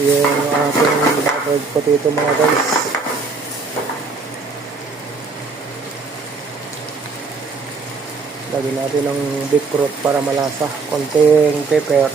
yung ating buttered potato mga guys. Lagyan natin ng beetroot para malasa, konting pepper.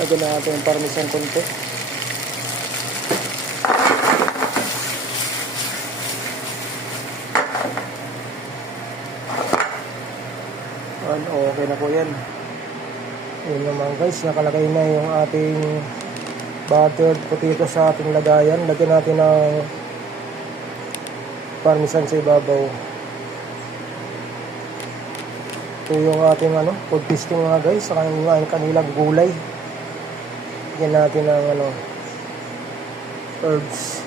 Lagyan natin yung parmesan konti. Okay na po yan. Yun naman guys, nakalagay na yung ating buttered potato sa ating lagayan. Lagyan natin ng parmesan sa ibabaw. Ito yung ating food tasting mga guys, sa kanilang gulay. Lagyan natin ng herbs.